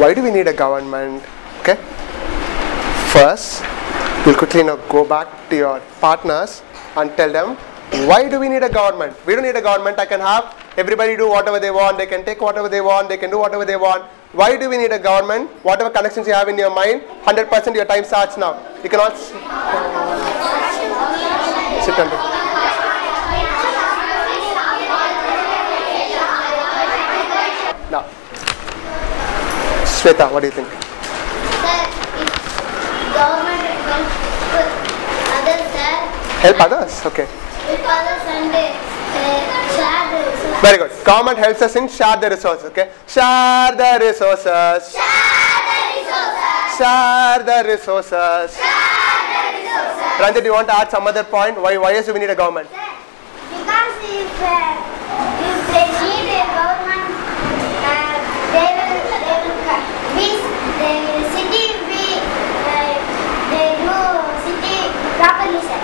why do we need a government? Okay. First, you'll quickly go back to your partners and tell them, why do we need a government? We don't need a government. I can have everybody do whatever they want. They can take whatever they want. They can do whatever they want. Why do we need a government? Whatever connections you have in your mind, 100% your time starts now. You cannot sit under. Now, Shweta, what do you think? Help others, okay. Help others and share the resources. Very good. Government helps us in share the resources, okay. Share the resources. Share the resources. Share the resources. Share the resources. Ranjit, do you want to add some other point? Why do we need a government? Because if they need a government, they will properly, sir.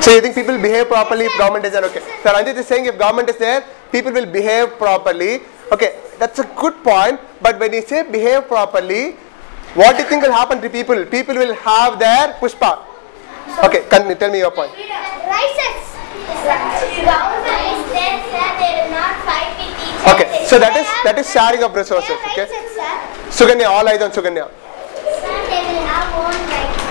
So you think people behave properly if government is there? Okay. So Ranjit is saying if government is there, people will behave properly. Okay, that's a good point. But when you say behave properly, what do you think will happen to people? People will have their pushpa. Okay, continue. Tell me your point. Rights. Government is there, sir. They will not fight with each other. Okay, so that is sharing of resources. Okay. Suganya, all eyes on Suganya.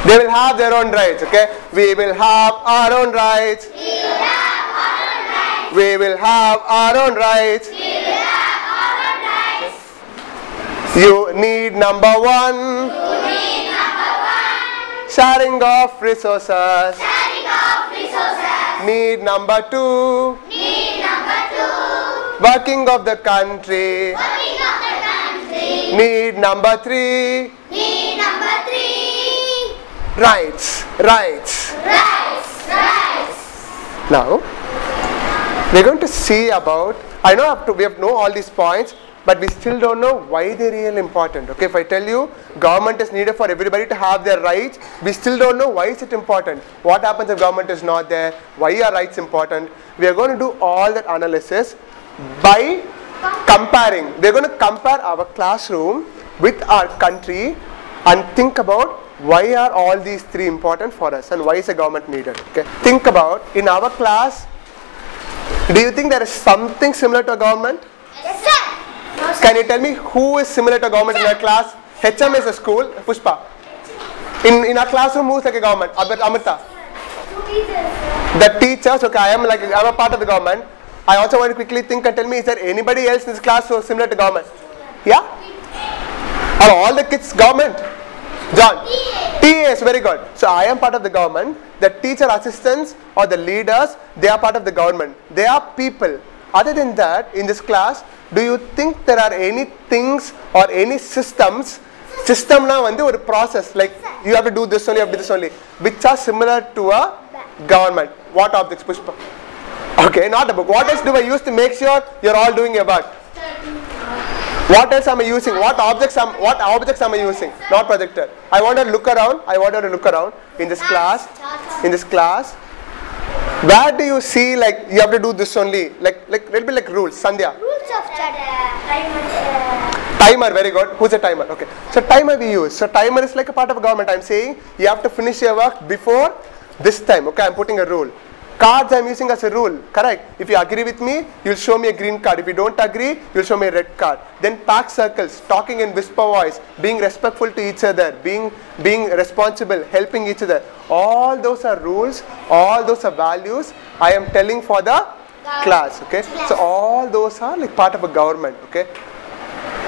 They will have their own rights, okay? We will have our own rights. We will have our own rights. We will have our own rights. We will have our own rights. You need number one. You need number one. Sharing of resources. Sharing of resources. Need number two. Need number two. Working of the country. Working of the country. Need number three. Need number three. Rights. Rights. Now, we're going to see about, I know we have know all these points, but we still don't know why they're really important. Okay, if I tell you government is needed for everybody to have their rights, we still don't know why is it important. What happens if government is not there? Why are rights important? We are going to do all that analysis by comparing. We're going to compare our classroom with our country and think about why are all these three important for us and why is the government needed? Okay. Think about in our class, do you think there is something similar to a government? Yes, sir. No, sir. Can you tell me who is similar to a government in our class? HM is a school, Pushpa. In our classroom, who's like a government? Amrita. The teachers, okay, I'm a part of the government. I also want to quickly think and tell me, is there anybody else in this class who is similar to government? Yeah? Are all the kids government? John? TAs, very good. So I am part of the government. The teacher assistants or the leaders, they are part of the government. They are people. Other than that, in this class, do you think there are any things or any systems? System now is a process, like you have to do this only, you have to do this only, which are similar to a government. What objects? Pushpa. Okay, not a book. What else do I use to make sure you're all doing your work? What else am I using? What objects am I using? Not projector. I want to look around. In this class. Where do you see like you have to do this only? Like little bit like rules. Sandhya. Rules of Timer, very good. Who's a timer? Okay. So timer we use. So timer is like a part of a government. I'm saying you have to finish your work before this time. Okay, I'm putting a rule. Cards I'm using as a rule, correct? If you agree with me, you'll show me a green card. If you don't agree, you'll show me a red card. Then pack circles, talking in whisper voice, being respectful to each other, being responsible, helping each other. All those are rules, all those are values I am telling for the class, okay? So all those are like part of a government, okay?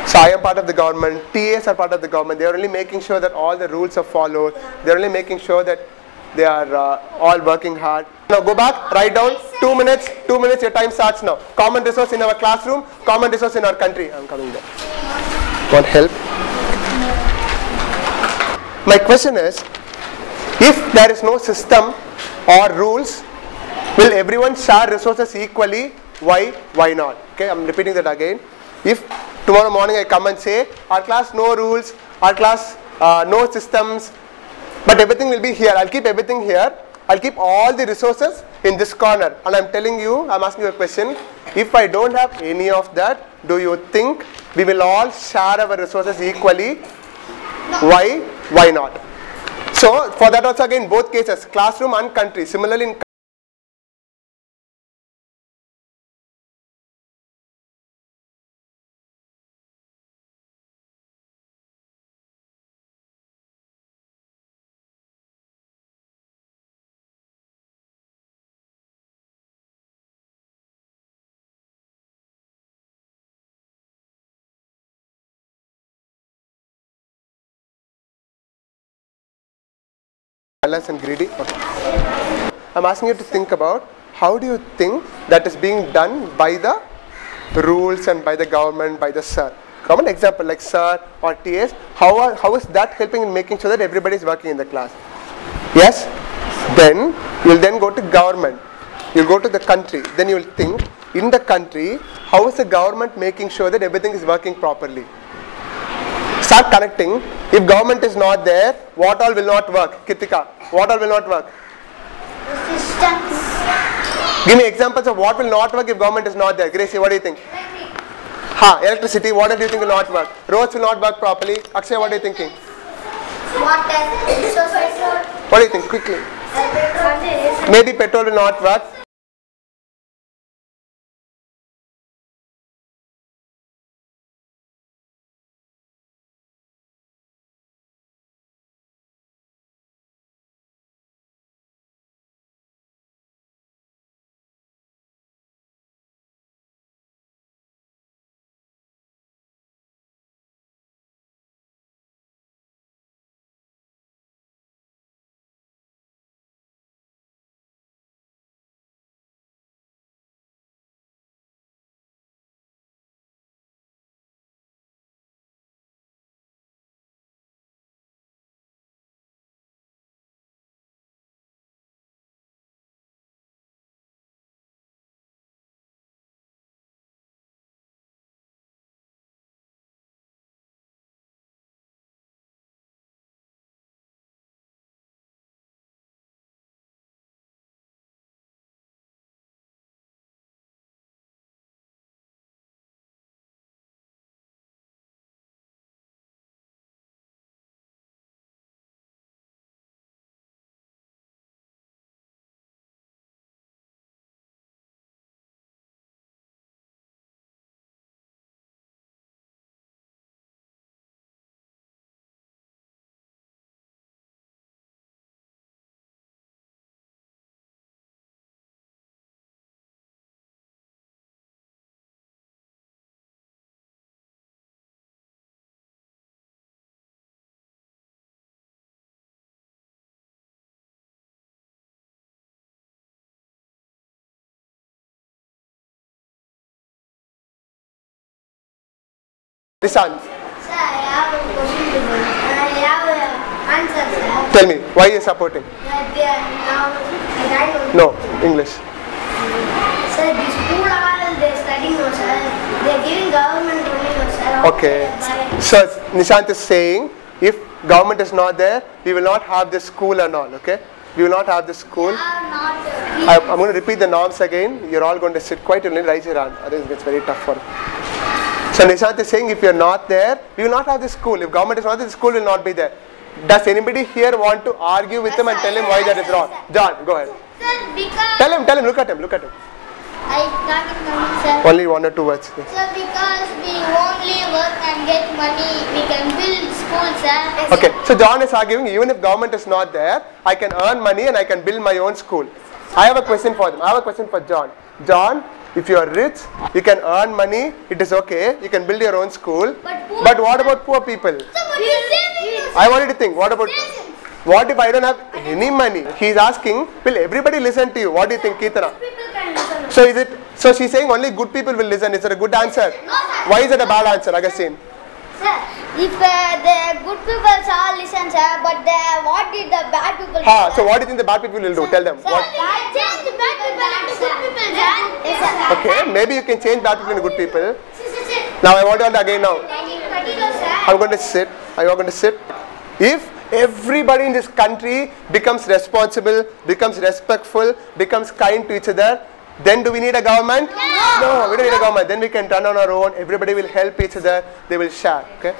So I am part of the government, TAs are part of the government. They are only making sure that all the rules are followed. They are only making sure that they are all working hard. Now go back, write down 2 minutes, your time starts now. Common resource in our classroom, common resource in our country. I'm coming there. Want help? My question is, if there is no system or rules, will everyone share resources equally? Why? Why not? Okay, I'm repeating that again. If tomorrow morning I come and say, our class no rules, our class no systems, but everything will be here. I'll keep everything here. I'll keep all the resources in this corner. And I'm telling you, I'm asking you a question. If I don't have any of that, do you think we will all share our resources equally? Why? Why not? So for that also again, both cases, classroom and country. Similarly in jealous and greedy. Okay. I'm asking you to think about how do you think that is being done by the rules and by the government, by the sir. Common example like sir or TS, how is that helping in making sure that everybody is working in the class? Yes? Then you will then go to government, you will go to the country, then you will think in the country, how is the government making sure that everything is working properly? Start connecting. If government is not there, what all will not work? Kritika, what all will not work? Systems. Give me examples of what will not work if government is not there. Gracie, what do you think? Electricity, what do you think will not work? Roads will not work properly. Akshay, what are you thinking? Water. Petrol. What do you think? Quickly. Maybe petrol will not work. Nishant, Sir, I have a question to you. I have an answer, sir. tell me, why are you supporting? They are now, No, English. Sir, the school all they studying, no, sir. They are giving government only, no, sir. Okay. So Nishant is saying, if government is not there, we will not have this school and all, okay? We will not have this school. I'm going to repeat the norms again. You're all going to sit quiet and raise your hand. Otherwise it's very tough for you. So Nishant is saying, if you're not there, we will not have this school. If government is not there, the school will not be there. Does anybody here want to argue with him and tell him why that is wrong? John, go ahead. Sir, because Tell him, look at him. I can't comment, sir. Only one or two words. Yes. Sir, because we only work and get money, we can build schools, sir. Okay, so John is arguing, even if government is not there, I can earn money and I can build my own school. I have a question for them. I have a question for John. John, if you are rich, you can earn money, it is okay, you can build your own school. But what about poor people? Sir, what you saying? I want you to think, what if I don't have any money? He is asking, will everybody listen to you? What do you think, Keetana? People can listen. So she's saying only good people will listen. Is it a good answer? No, sir. Why is it a bad answer, Augustine? Sir, if the good people all listen, sir, but what did the bad people do? So what do you think the bad people will do? Tell them. Sir, What? change the bad people into good people, sir. Yes, sir. Okay, maybe you can change bad people into good people. Now I want to again now. I'm going to sit. Are you all going to sit? If everybody in this country becomes responsible, becomes respectful, becomes kind to each other, Then do we need a government? No, we don't need a government. Then we can run on our own. Everybody will help each other. They will share. Okay.